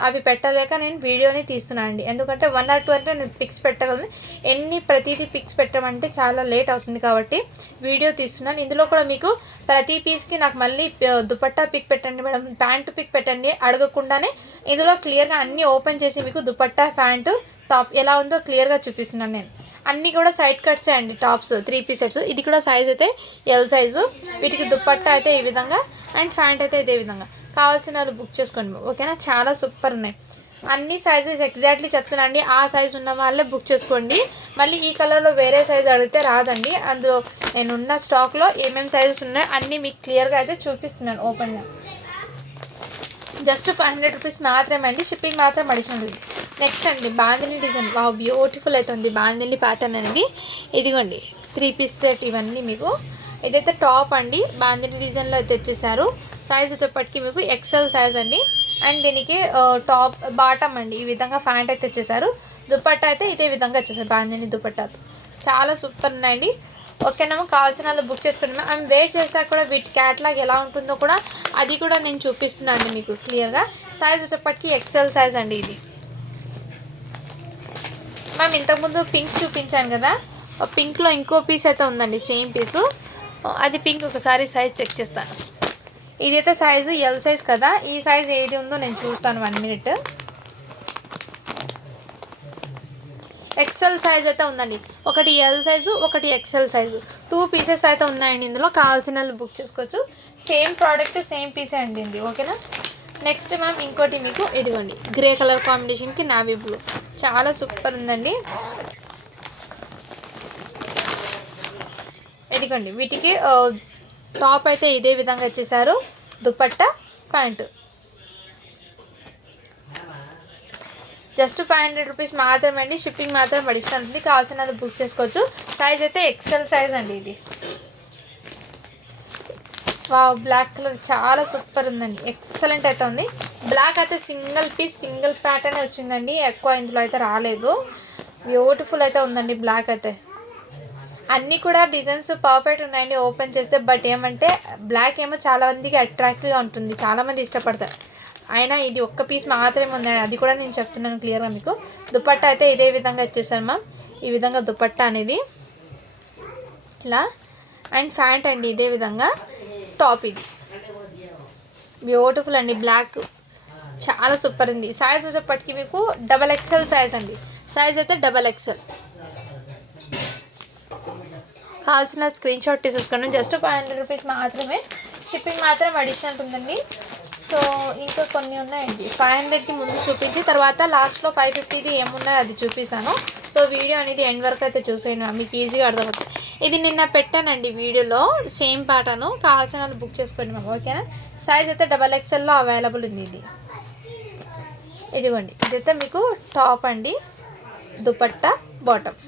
అవి పెట్టలేక నేను వీడియోని తీస్తున్నాను అండి. ఎందుకంటే 1 or 2 అంటే నేను పిక్స్ పెట్టగలను, ప్రతిదీ పిక్స్ పెట్టమంటే చాలా లేట్ అవుతుంది కాబట్టి వీడియో తీస్తున్నాను. ఇందులో కూడా మీకు ప్రతి పీస్కి నాకు మళ్ళీ దుపట్టా పిక్ పెట్టండి మేడం, ప్యాంటు పిక్ పెట్టండి అడగకుండానే ఇందులో క్లియర్గా అన్నీ ఓపెన్ చేసి మీకు దుపట్టా, ప్యాంటు, టాప్ ఎలా ఉందో క్లియర్గా చూపిస్తున్నాను నేను. అన్నీ కూడా సైడ్ కట్సే అండి, టాప్స్ 3 పీసెస్. ఇది కూడా సైజ్ అయితే ఎల్ సైజు. వీటికి దుపట్టా అయితే ఈ విధంగా, అండ్ ప్యాంట్ అయితే ఇదే విధంగా. కావాల్సిన వాళ్ళు బుక్ చేసుకోండి ఓకేనా. చాలా సూపర్ ఉన్నాయి, అన్ని సైజెస్ ఎగ్జాక్ట్లీ చెప్తున్నాండి. ఆ సైజ్ ఉన్న వాళ్ళే బుక్ చేసుకోండి. మళ్ళీ ఈ కలర్లో వేరే సైజ్ అడిగితే రాదండి. అందులో నేనున్న స్టాక్లో ఏమేమి సైజెస్ ఉన్నాయో అన్నీ మీకు క్లియర్గా అయితే చూపిస్తున్నాను ఓపెన్గా. జస్ట్ 500 రూపీస్ మాత్రమే అండి, షిప్పింగ్ మాత్రం అడిషనల్. నెక్స్ట్ అండి బాందిని డిజైన్, బ్యూటిఫుల్ అవుతుంది బాందిని ప్యాటర్న్ అనేది. ఇదిగోండి 3 పీస్ సెట్ ఇవన్నీ మీకు. ఇదైతే టాప్ అండి, బాందిని డిజైన్లో అయితే తెచ్చేసారు. సైజ్ వచ్చేప్పటికి మీకు XL సైజ్ అండి. అండ్ దీనికి టాప్ బాటమ్ అండి ఈ విధంగా ప్యాంట్ అయితే ఇచ్చేసారు. దుపట్టా అయితే ఇదే విధంగా వచ్చేసారు బాందిని దుపట్టా. చాలా సూపర్ ఉన్నాయండి. ఓకేనా, కావాల్సిన వాళ్ళు బుక్ చేసుకోండి. మేము వెయిట్ చేసాక కూడా వీటి క్యాటలాగ్ ఎలా ఉంటుందో కూడా అది కూడా నేను చూపిస్తున్నాను అండి మీకు క్లియర్గా. సైజ్ వచ్చేప్పటికి ఎక్సెల్ సైజ్ అండి ఇది. మ్యామ్ ఇంతకుముందు పింక్ చూపించాను కదా, పింక్లో ఇంకో పీస్ అయితే ఉందండి సేమ్ పీసు. అది పింక్ ఒకసారి సైజ్ చెక్ చేస్తాను. ఇదైతే సైజు ఎల్ సైజ్ కదా, ఈ సైజ్ ఏది ఉందో నేను చూస్తాను 1 మినిట్. ఎక్సెల్ సైజ్ అయితే ఉందండి, ఒకటి ఎల్ సైజు ఒకటి ఎక్సెల్ సైజు, 2 పీసెస్ అయితే ఉన్నాయండి. ఇందులో కావాల్సిన వాళ్ళు బుక్ చేసుకోవచ్చు. సేమ్ ప్రోడక్ట్ సేమ్ పీసే అండి ఇది. ఓకేనా. నెక్స్ట్ మ్యామ్ ఇంకోటి మీకు ఇదిగోండి గ్రే కలర్ కాంబినేషన్కి నావీ బ్లూ, చాలా సూపర్ ఉందండి. ఇదిగోండి వీటికి టాప్ అయితే ఇదే విధంగా ఇచ్చేసారు, దుపట్టా ప్యాంటు. జస్ట్ 500 రూపీస్ మాత్రమే అండి. షిప్పింగ్ మాత్రం అడిషనల్ ఉంటుంది. కావాల్సిన వాళ్ళు బుక్ చేసుకోవచ్చు. సైజ్ అయితే ఎక్సెల్ సైజ్ అండి ఇది. వావ్, బ్లాక్ కలర్ చాలా సూపర్ ఉందండి, ఎక్సలెంట్ అయితే ఉంది. బ్లాక్ అయితే సింగిల్ పీస్ సింగిల్ ప్యాటర్న్ వచ్చిందండి, ఎక్కువ ఇందులో అయితే రాలేదు. బ్యూటిఫుల్ అయితే ఉందండి బ్లాక్ అయితే. అన్నీ కూడా డిజైన్స్ పర్ఫెక్ట్ ఉన్నాయండి ఓపెన్ చేస్తే. బట్ ఏమంటే బ్లాక్ ఏమో చాలా మందికి అట్రాక్టివ్గా ఉంటుంది, చాలామంది ఇష్టపడతారు. అయినా ఇది ఒక్క పీస్ మాత్రమే ఉందండి, అది కూడా నేను చెప్తున్నాను క్లియర్గా మీకు. దుపట్టా అయితే ఇదే విధంగా ఇచ్చేసాను మ్యామ్, ఈ విధంగా దుపట్టా అనేది ఇలా. అండ్ ప్యాంట్ అండి ఇదే విధంగా, టాప్ ఇది బ్యూటిఫుల్ అండి బ్లాక్, చాలా సూపర్ ఉంది. సైజ్ వచ్చేప్పటికి మీకు XXL సైజ్ అండి, సైజ్ అయితే XXL. కావాల్సిన స్క్రీన్ షాట్ తీసేసుకోండి. జస్ట్ 500 రూపీస్ మాత్రమే, షిప్పింగ్ మాత్రం అడిషనల్ ఉందండి. సో ఇంకా కొన్ని ఉన్నాయండి, 500కి ముందు చూపించి తర్వాత లాస్ట్లో 550ది ఏమున్నాయో అది చూపిస్తాను. సో వీడియో అనేది ఎండ్ వరకు అయితే చూసేయండి, మీకు ఈజీగా అర్థమవుతుంది. ఇది నిన్న పెట్టానండి వీడియోలో, సేమ్ ప్యాటర్న్. కావాల్సిన వాళ్ళు బుక్ చేసుకోండి మ్యామ్. ఓకేనా. సైజ్ అయితే XXLలో అవైలబుల్ ఉంది ఇది. ఇదిగోండి ఇదైతే మీకు టాప్ అండి, దుపట్టా బాటమ్,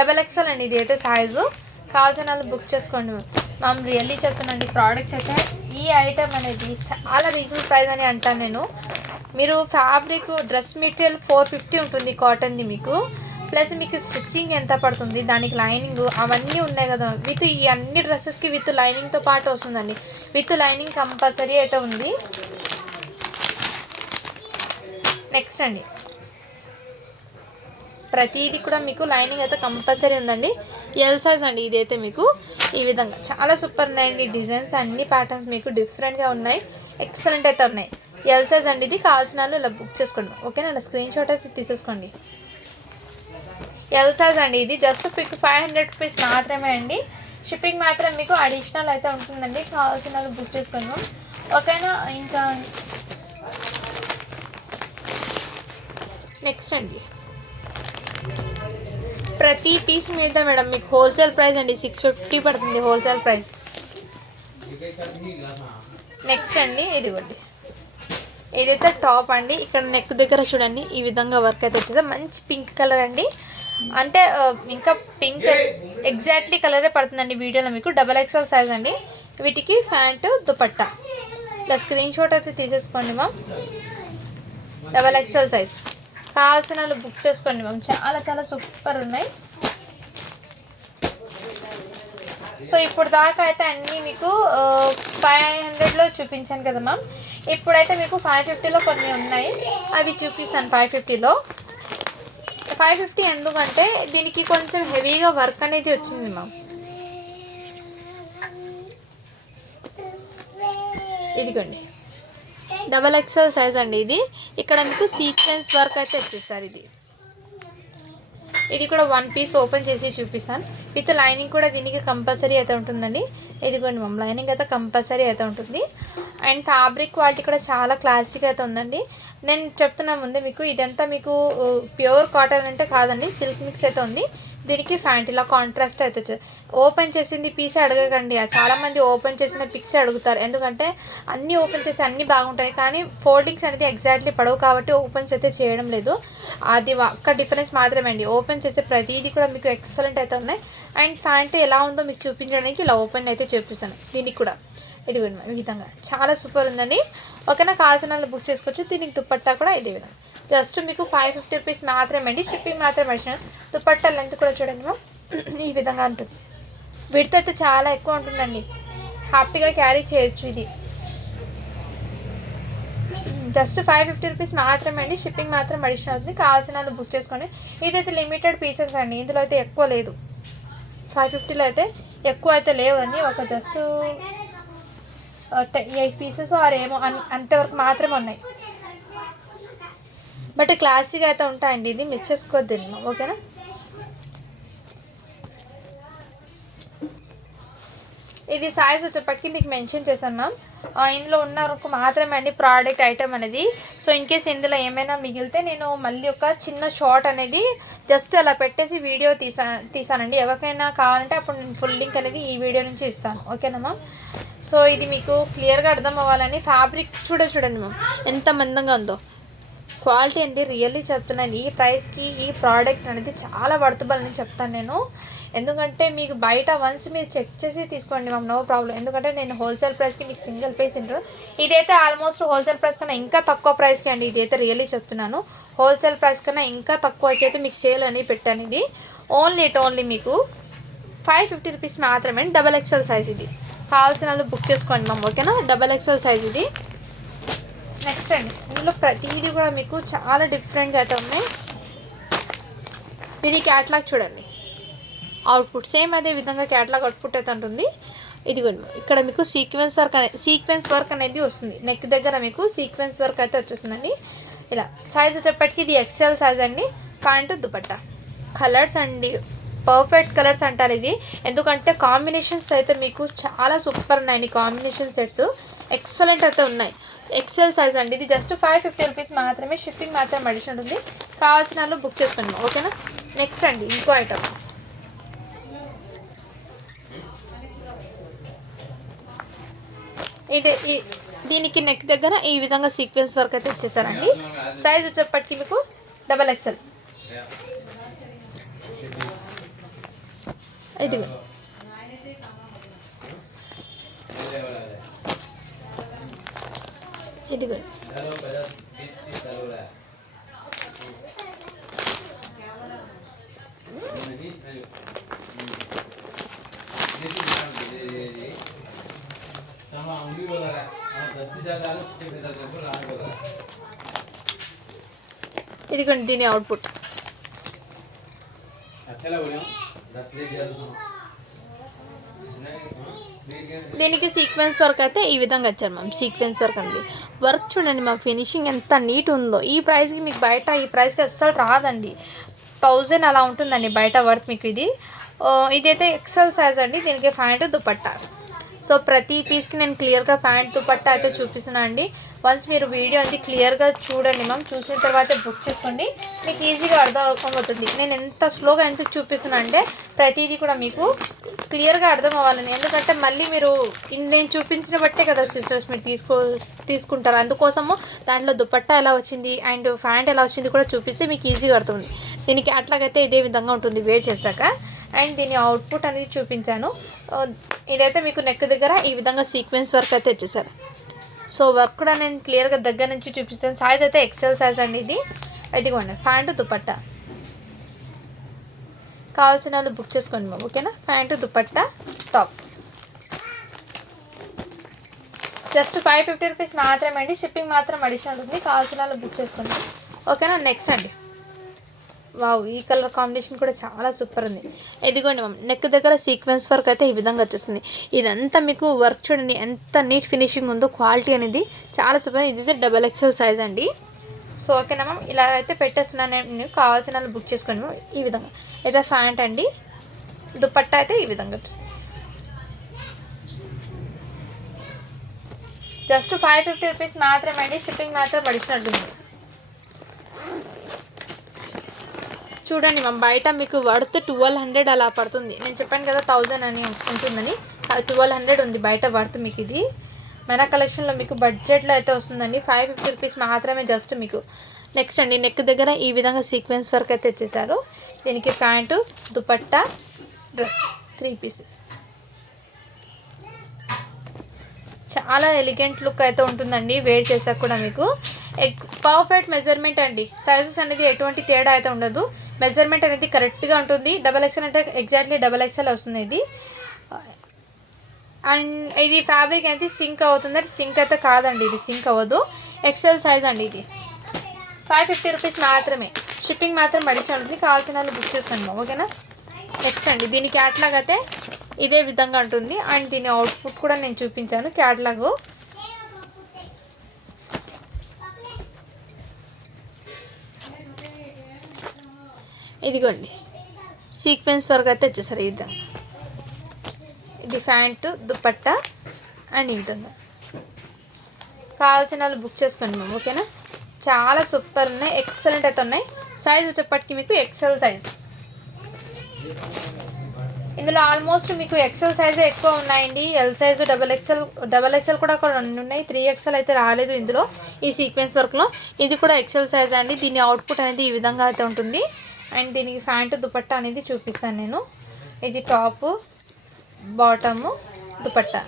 XXL అండి ఇది అయితే సైజు. కావాల్సిన వాళ్ళు బుక్ చేసుకోండి మ్యామ్. రియల్లీ చెప్తున్నాండి, ప్రోడక్ట్స్ అయితే ఈ ఐటమ్ అనేది చాలా రీజనబుల్ ప్రైస్ అని అంటాను నేను. మీరు ఫ్యాబ్రిక్ డ్రెస్ మెటీరియల్ 450 ఉంటుంది కాటన్ది మీకు, ప్లస్ మీకు స్టిచ్చింగ్ ఎంత పడుతుంది, దానికి లైనింగ్ అవన్నీ ఉన్నాయి కదా. విత్ ఈ అన్ని డ్రెస్సెస్కి విత్ లైనింగ్తో పాటు వస్తుందండి, విత్ లైనింగ్ కంపల్సరీ అయితే ఉంది. నెక్స్ట్ అండి ప్రతిదీ కూడా మీకు లైనింగ్ అయితే కంపల్సరీ ఉందండి. ఎల్ సైజ్ అండి ఇదైతే మీకు ఈ విధంగా చాలా సూపర్ ఉన్నాయండి. డిజైన్స్ అన్ని ప్యాటర్న్స్ మీకు డిఫరెంట్గా ఉన్నాయి, ఎక్సలెంట్ అయితే ఉన్నాయి. ఎల్ సైజ్ అండి ఇది. కావాల్సిన వాళ్ళు ఇలా బుక్ చేసుకోండి. ఓకేనా, ఇలా స్క్రీన్ షాట్ అయితే తీసేసుకోండి. ఎల్ సైజ్ అండి ఇది. జస్ట్ మీకు 500 రూపీస్ మాత్రమే అండి. షిప్పింగ్ మాత్రం మీకు అడిషనల్ అయితే ఉంటుందండి. కావాల్సిన వాళ్ళు బుక్ చేసుకోండి. ఓకేనా. ఇంకా నెక్స్ట్ అండి ప్రతి పీస్ మీద మేడం మీకు హోల్సేల్ ప్రైస్ అండి 650 పడుతుంది హోల్సేల్ ప్రైస్. నెక్స్ట్ అండి ఇదిగోండి ఇదైతే టాప్ అండి. ఇక్కడ నెక్ దగ్గర చూడండి ఈ విధంగా వర్క్ అయితే వచ్చేది. మంచి పింక్ కలర్ అండి, అంటే ఇంకా పింక్ ఎగ్జాక్ట్లీ కలరే పడుతుందండి వీడియోలో మీకు. XXL సైజ్ అండి. వీటికి ప్యాంటు దుపట్టా. ఇలా స్క్రీన్ షాట్ అయితే తీసేసుకోండి మ్యామ్. XXL size. కావాల్సిన వాళ్ళు బుక్ చేసుకోండి మ్యామ్. చాలా చాలా సూపర్ ఉన్నాయి. సో ఇప్పుడు దాకా అయితే అన్నీ మీకు 500లో చూపించాను కదా మ్యామ్. ఇప్పుడైతే మీకు 550లో కొన్ని ఉన్నాయి, అవి చూపిస్తాను. 550లో 550 ఎందుకంటే దీనికి కొంచెం హెవీగా వర్క్ అనేది వచ్చింది మ్యామ్. ఇదిగోండి XXL సైజ్ అండి ఇది. ఇక్కడ మీకు సీక్వెన్స్ వర్క్ అయితే వచ్చేసారు. ఇది కూడా 1 పీస్ ఓపెన్ చేసి చూపిస్తాను. విత్ లైనింగ్ కూడా దీనికి కంపల్సరీ అయితే ఉంటుందండి. ఇదిగోండి మ్యామ్, లైనింగ్ అయితే కంపల్సరీ అయితే ఉంటుంది. అండ్ ఫ్యాబ్రిక్ క్వాలిటీ కూడా చాలా క్లాసిక్ అయితే ఉందండి. నేను చెప్తున్నా ముందే మీకు, ఇదంతా మీకు ప్యూర్ కాటన్ అంటే కాదండి, సిల్క్ మిక్స్ అయితే ఉంది. దీనికి ప్యాంట్ ఇలా కాంట్రాస్ట్ అయితే ఓపెన్ చేసింది పీసే అడగకండి. చాలామంది ఓపెన్ చేసిన పిక్స్ అడుగుతారు, ఎందుకంటే అన్నీ ఓపెన్ చేసి అన్నీ బాగుంటాయి కానీ ఫోల్డింగ్స్ అనేది ఎగ్జాక్ట్లీ పడవు కాబట్టి ఓపెన్స్ అయితే చేయడం లేదు. అది ఒక్క డిఫరెన్స్ మాత్రమే అండి. ఓపెన్ చేస్తే ప్రతిదీ కూడా మీకు ఎక్సలెంట్ అయితే ఉన్నాయి. అండ్ ప్యాంట్ ఎలా ఉందో మీకు చూపించడానికి ఇలా ఓపెన్ అయితే చూపిస్తాను. దీనికి కూడా ఇది ఈ విధంగా చాలా సూపర్ ఉందండి. ఓకేనా, కావాల్సిన వాళ్ళు బుక్ చేసుకోవచ్చు. దీనికి దుపట్టా కూడా ఇదే విధంగా జస్ట్ మీకు 550 రూపీస్ మాత్రమే అండి. షిప్పింగ్ మాత్రమే వచ్చిన. దుపట్టా లెంత్ కూడా చూడండి మ్యామ్ ఈ విధంగా ఉంటుంది. విడ్త్ అయితే చాలా ఎక్కువ ఉంటుందండి, హ్యాపీగా క్యారీ చేయొచ్చు. ఇది జస్ట్ 550 రూపీస్ మాత్రమే అండి. షిప్పింగ్ మాత్రం అడిషనల్ అవుతుంది. కావాల్సిన వాళ్ళు బుక్ చేసుకోండి. ఇదైతే లిమిటెడ్ పీసెస్ అండి, ఇందులో అయితే ఎక్కువ లేదు. 550లో అయితే ఎక్కువ అయితే లేవండి, ఒక జస్ట్ 8 పీసెస్ ఆర్ ఏమో అంతవరకు మాత్రమే ఉన్నాయి. బట్ క్లాసీగా అయితే ఉంటాయండి, ఇది మిస్ చేసుకోవద్దు. ఓకేనా, ఇది సైజ్ వచ్చేప్పటికి మీకు మెన్షన్ చేశాను మ్యామ్. ఇందులో ఉన్న వరకు మాత్రమే అండి ప్రోడక్ట్ ఐటమ్ అనేది. సో ఇన్ కేస్ ఇందులో ఏమైనా మిగిలితే నేను మళ్ళీ ఒక చిన్న షార్ట్ అనేది జస్ట్ అలా పెట్టేసి వీడియో తీసానండి. ఎవరికైనా కావాలంటే అప్పుడు నేను ఫుల్ లింక్ అనేది ఈ వీడియో నుంచి ఇస్తాను. ఓకేనా మ్యామ్. సో ఇది మీకు క్లియర్గా అర్థం అవ్వాలని ఫ్యాబ్రిక్ చూడండి మ్యామ్ ఎంత మందంగా ఉందో. క్వాలిటీ అండి రియల్లీ చెప్తున్నాను. ఈ ప్రైస్కి ఈ ప్రోడక్ట్ అనేది చాలా వర్తబుల్ అని చెప్తాను నేను. ఎందుకంటే మీకు బయట వన్స్ మీరు చెక్ చేసి తీసుకోండి మ్యామ్, నో ప్రాబ్లం. ఎందుకంటే నేను హోల్సేల్ ప్రైస్కి మీకు సింగిల్ పీస్ ఉంటుంది. ఇదైతే ఆల్మోస్ట్ హోల్సేల్ ప్రైస్ కన్నా ఇంకా తక్కువ ప్రైస్కి అండి. ఇదైతే రియల్లీ చెప్తున్నాను, హోల్సేల్ ప్రైస్ కన్నా ఇంకా తక్కువకి అయితే మీకు సేల్ అని పెట్టాను. ఇది ఓన్లీ మీకు 550 రూపీస్ మాత్రమే. XXL size. ఇది కావాల్సిన వాళ్ళు బుక్ చేసుకోండి మ్యామ్. ఓకేనా, XXL సైజ్ ఇది. నెక్స్ట్ అండి, ఇందులో ప్రతిదీ కూడా మీకు చాలా డిఫరెంట్గా అయితే ఉన్నాయి. దీని క్యాట్లాగ్ చూడండి, అవుట్పుట్ సేమ్ అదే విధంగా క్యాట్లాగ్ అవుట్పుట్ అయితే ఉంటుంది. ఇదిగోండి ఇక్కడ మీకు సీక్వెన్స్ వర్క్ అనేది వస్తుంది. నెక్ దగ్గర మీకు సీక్వెన్స్ వర్క్ అయితే వచ్చేస్తుందండి. ఇలా సైజ్ వచ్చేప్పటికి ఇది XL సైజ్ అండి. ప్యాంటు దుపట్టా కలర్స్ అండి, పర్ఫెక్ట్ కలర్స్ అంటారు ఇది. ఎందుకంటే కాంబినేషన్స్ అయితే మీకు చాలా సూపర్ ఉన్నాయండి. కాంబినేషన్ సెట్స్ ఎక్సలెంట్ అయితే ఉన్నాయి. XL సైజ్ అండి. ఇది జస్ట్ 550 రూపీస్ మాత్రమే. షిప్పింగ్ మాత్రం అడిషనల్ ఉంది. కావాల్సిన వాళ్ళు బుక్ చేసుకోండి. ఓకేనా, నెక్స్ట్ అండి ఇంకో ఐటమ్. దీనికి నెక్ దగ్గర ఈ విధంగా సీక్వెన్స్ వర్క్ అయితే ఇచ్చేసారండి. సైజ్ వచ్చేప్పటికి మీకు XXL. ఇది ఇదిగో ఇదిగోండి దీని అవుట్పుట్. దీనికి సీక్వెన్స్ వర్క్ అయితే ఈ విధంగా వచ్చారు మ్యామ్. సీక్వెన్స్ వర్క్ అండి. వర్క్ చూడండి మా ఫినిషింగ్ ఎంత నీట్ ఉందో. ఈ ప్రైస్కి మీకు బయట ఈ ప్రైస్కి అస్సలు రాదండి. 1000 అలా ఉంటుందండి బయట వర్త్ మీకు. ఇదైతే XL సైజ్ అండి. దీనికి ప్యాంట్ దుపట్టా. సో ప్రతి పీస్కి నేను క్లియర్గా ప్యాంట్ దుపట్టా అయితే చూపిస్తున్నాను అండి. వన్స్ మీరు వీడియో అనేది క్లియర్గా చూడండి మ్యామ్. చూసిన తర్వాత బుక్ చేసుకోండి, మీకు ఈజీగా అర్థమవుతుంది. నేను ఎంత స్లోగా ఎంత చూపిస్తున్నాను అంటే ప్రతిదీ కూడా మీకు క్లియర్గా అర్థం అవ్వాలని. ఎందుకంటే మళ్ళీ మీరు నేను చూపించిన బట్టే కదా సిస్టర్స్ మీరు తీసుకుంటారు. అందుకోసము దాంట్లో దుపట్టా ఎలా వచ్చింది అండ్ ప్యాంట్ ఎలా వచ్చింది కూడా చూపిస్తే మీకు ఈజీగా అర్థమవుతుంది. దీనికి అట్లాగైతే ఇదే విధంగా ఉంటుంది వేర్ చేశాక. అండ్ దీని అవుట్పుట్ అనేది చూపించాను. ఇదైతే మీకు నెక్ దగ్గర ఈ విధంగా సీక్వెన్స్ వర్క్ అయితే ఇచ్చేసారు. సో వర్క్ కూడా నేను క్లియర్గా దగ్గర నుంచి చూపిస్తాను. సైజ్ అయితే XL సైజ్ అండి. ఇదిగోండి ప్యాంటు దుపట్టా. కావాల్సిన వాళ్ళు బుక్ చేసుకోండి మ్యామ్. ఓకేనా, pant dupatta top just 550 rupees మాత్రమే అండి. షిప్పింగ్ మాత్రం అడిషనల్ ఉంది. కావాల్సిన వాళ్ళు బుక్ చేసుకోండి. ఓకేనా, నెక్స్ట్ అండి. వావ్, ఈ కలర్ కాంబినేషన్ కూడా చాలా సూపర్ ఉంది. ఇదిగోండి మ్యామ్ నెక్ దగ్గర సీక్వెన్స్ వర్క్ అయితే ఈ విధంగా వచ్చేస్తుంది. ఇదంతా మీకు వర్క్ చూడండి ఎంత నీట్ ఫినిషింగ్ ఉందో. క్వాలిటీ అనేది చాలా సూపర్. ఇది XXL సైజ్ అండి. సో ఓకేనా మ్యామ్, ఇలా అయితే పెట్టేస్తున్నాను నేను. కావాల్సిన వాళ్ళు బుక్ చేసుకోండి మ్యామ్. ఈ విధంగా అయితే ప్యాంట్ అండి. దుపట్టా అయితే ఈ విధంగా వచ్చేస్తుంది. జస్ట్ 550 రూపీస్ మాత్రమే అండి. షిప్పింగ్ మాత్రం అడిషనల్ ఉంది. చూడండి మ్యామ్ బయట మీకు వర్త్ 1200 అలా పడుతుంది. నేను చెప్పాను కదా 1000 అని ఉంటుందని. 1200 ఉంది బయట వర్త్ మీకు. ఇది మన కలెక్షన్లో మీకు బడ్జెట్లో అయితే వస్తుందండి. 550 రూపీస్ మాత్రమే జస్ట్ మీకు. నెక్స్ట్ అండి, నెక్ దగ్గర ఈ విధంగా సీక్వెన్స్ వర్క్ అయితే ఇచ్చేసారు. దీనికి ప్యాంటు దుపట్టా డ్రెస్ 3 పీసెస్. చాలా ఎలిగెంట్ లుక్ అయితే ఉంటుందండి వేర్ చేసాక కూడా మీకు. పర్ఫెక్ట్ మెజర్మెంట్ అండి, సైజెస్ అనేది ఎటువంటి తేడా అయితే ఉండదు, మెజర్మెంట్ అనేది కరెక్ట్గా ఉంటుంది. XXL అంటే ఎగ్జాక్ట్లీ XXL వస్తుంది ఇది. అండ్ ఇది ఫ్యాబ్రిక్ అయితే సింక్ అవుతుంది, సింక్ అయితే కాదండి, ఇది సింక్ అవ్వదు. XL సైజ్ అండి ఇది. 550 రూపీస్ మాత్రమే, షిప్పింగ్ మాత్రం అడిషనల్ ఉంటుంది. కావాల్సిన వాళ్ళు బుక్ చేసుకోండి ఓకేనా. నెక్స్ట్ అండి, దీని క్యాట్లాగ్ అయితే ఇదే విధంగా ఉంటుంది. అండ్ దీని అవుట్పుట్ కూడా నేను చూపించాను క్యాట్లాగ్. ఇదిగోండి సీక్వెన్స్ వర్క్ అయితే వచ్చేసారు ఈ విధంగా. ఇది ప్యాంటు దుపట్టా అండ్ ఈ విధంగా. కావాల్సిన వాళ్ళు బుక్ చేసుకోండి మ్యామ్ ఓకేనా. చాలా సూపర్ ఉన్నాయి, ఎక్సలెంట్ అయితే ఉన్నాయి. సైజ్ వచ్చేప్పటికి మీకు XL సైజ్. ఇందులో ఆల్మోస్ట్ మీకు XL సైజే ఎక్కువ ఉన్నాయండి. L సైజు XXL కూడా ఒక 2 ఉన్నాయి. 3XL అయితే రాలేదు ఇందులో ఈ సీక్వెన్స్ వర్క్లో. ఇది కూడా XL సైజ్ అండి. దీని అవుట్పుట్ అనేది ఈ విధంగా అయితే ఉంటుంది. అండ్ దీనికి ప్యాంటు దుపట్టా అనేది చూపిస్తాను నేను. ఇది టాపు, బాటము, దుపట్టా.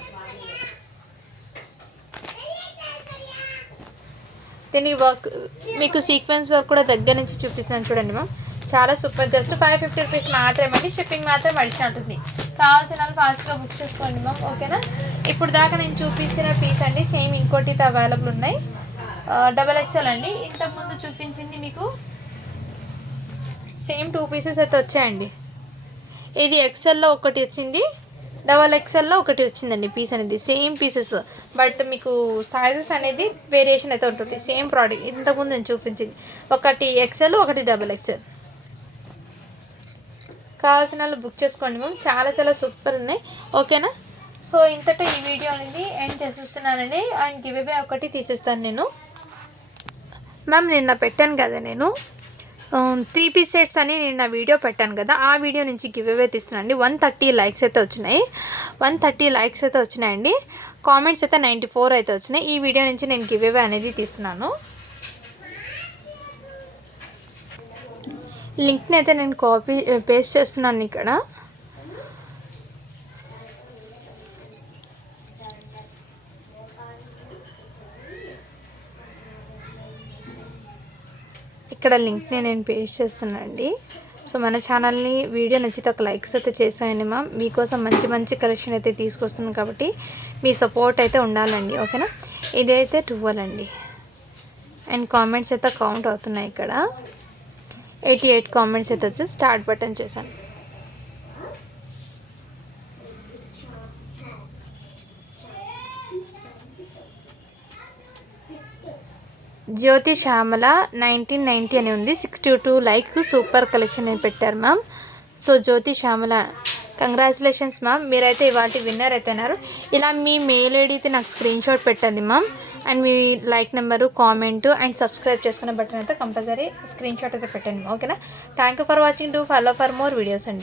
దీని వర్క్ మీకు సీక్వెన్స్ వర్క్ కూడా దగ్గర నుంచి చూపిస్తాను చూడండి మ్యామ్. చాలా సూపర్, జస్ట్ 550 రూపీస్ మాత్రమే అండి, షిప్పింగ్ మాత్రం అడిషన్ ఉంటుంది. కావాల్సిన వాళ్ళు ఫాస్ట్గా బుక్ చేసుకోండి మ్యామ్ ఓకేనా. ఇప్పుడు దాకా నేను చూపించిన పీస్ అండి, సేమ్ ఇంకోటి అవైలబుల్ ఉన్నాయి. XXL అండి. ఇంతకుముందు చూపించింది మీకు సేమ్ 2 పీసెస్ అయితే వచ్చాయండి. ఇది XLలో ఒకటి వచ్చింది, XXLలో ఒకటి వచ్చిందండి పీస్ అనేది. సేమ్ పీసెస్ బట్ మీకు సైజెస్ అనేది వేరియేషన్ అయితే ఉంటుంది. సేమ్ ప్రోడక్ట్ ఇంతకుముందు నేను చూపించింది, ఒకటి XL ఒకటి XXL. కావాల్సిన వాళ్ళు బుక్ చేసుకోండి మ్యామ్. చాలా చాలా సూపర్ ఉన్నాయి ఓకేనా. సో ఇంతటో ఈ వీడియో అనేది ఎండ్ చేసేస్తున్నానండి. అండ్ గివ్ అవే ఒకటి తీసేస్తాను నేను మ్యామ్. నిన్న పెట్టాను కదా నేను 3 పీస్ సెట్స్ అని నేను వీడియో పెట్టాను కదా, ఆ వీడియో నుంచి గివ్ అవే తీస్తున్నానండి. 130 లైక్స్ అయితే వచ్చినాయి, 130 లైక్స్ అయితే వచ్చినాయండి. కామెంట్స్ అయితే 94 అయితే వచ్చినాయి. ఈ వీడియో నుంచి నేను గివ్ అవే అనేది తీస్తున్నాను. లింక్ని అయితే నేను పేస్ట్ చేస్తున్నాను ఇక్కడ. ఇక్కడ లింక్ని నేను పేస్ట్ చేస్తున్నాను అండి. సో మన ఛానల్ని వీడియో నచ్చితే ఒక లైక్స్ అయితే చేసేయండి మ్యామ్. మీకోసం మంచి మంచి కలెక్షన్ అయితే తీసుకొస్తున్నాను కాబట్టి మీ సపోర్ట్ అయితే ఉండాలండి ఓకేనా. ఇదైతే 12 అండి. అండ్ కామెంట్స్ అయితే కౌంట్ అవుతున్నాయి ఇక్కడ. 88 కామెంట్స్ అయితే వచ్చి స్టార్ట్ బటన్ చేశాను. జ్యోతి శ్యామల 1990 అని ఉంది, 62 లైక్. సూపర్ కలెక్షన్ అని పెట్టారు మ్యామ్. సో జ్యోతి శ్యామల కంగ్రాచులేషన్స్ మ్యామ్, మీరైతే ఇవాళ విన్నర్ అయిపోయినారు. ఇలా మీ మెయిల్ ఐడి అయితే నాకు స్క్రీన్ షాట్ పెట్టండి ma'am. And me like number, comment and subscribe చేసుకునే బటన్ అయితే కంపల్సరీ స్క్రీన్ షాట్ అయితే పెట్టండి ఓకేనా. Thank you for watching. Do follow for more videos అండి.